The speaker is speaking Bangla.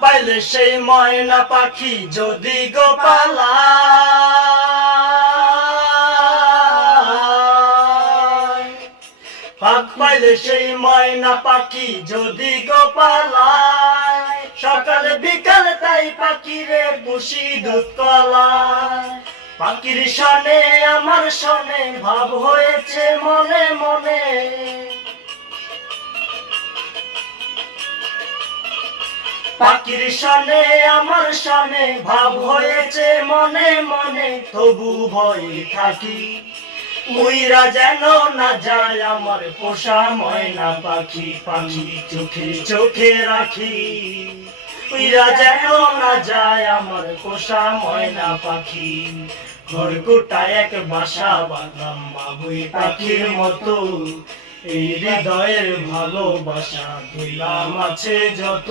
পাইলে সেই ময়না পাখি যদি গো পালায়, পাক পাইলে সেই ময়না পাখি যদি গো পালায়, সকালে বিকালে তাই পাখিরে পুষি দুধ কলায়। পাখির সনে আমার সনে ভাব হয়েছে মনে মনে, পাখির সনে আমার সনে ভাব হয়েছে মনে মনে, তবু ভয়ে থাকি উইরা যেন না যায় আমার পোষা ময়না পাখি। পাখি চোখে চোখে রাখি উইরা যেন না যায় আমার পোষা ময়না পাখি। ঘরকুটা এক বাসা বাঁধলাম বাবুই পাখির মতো, এই হৃদয়ের ভালোবাসা দিলাম আছে যত।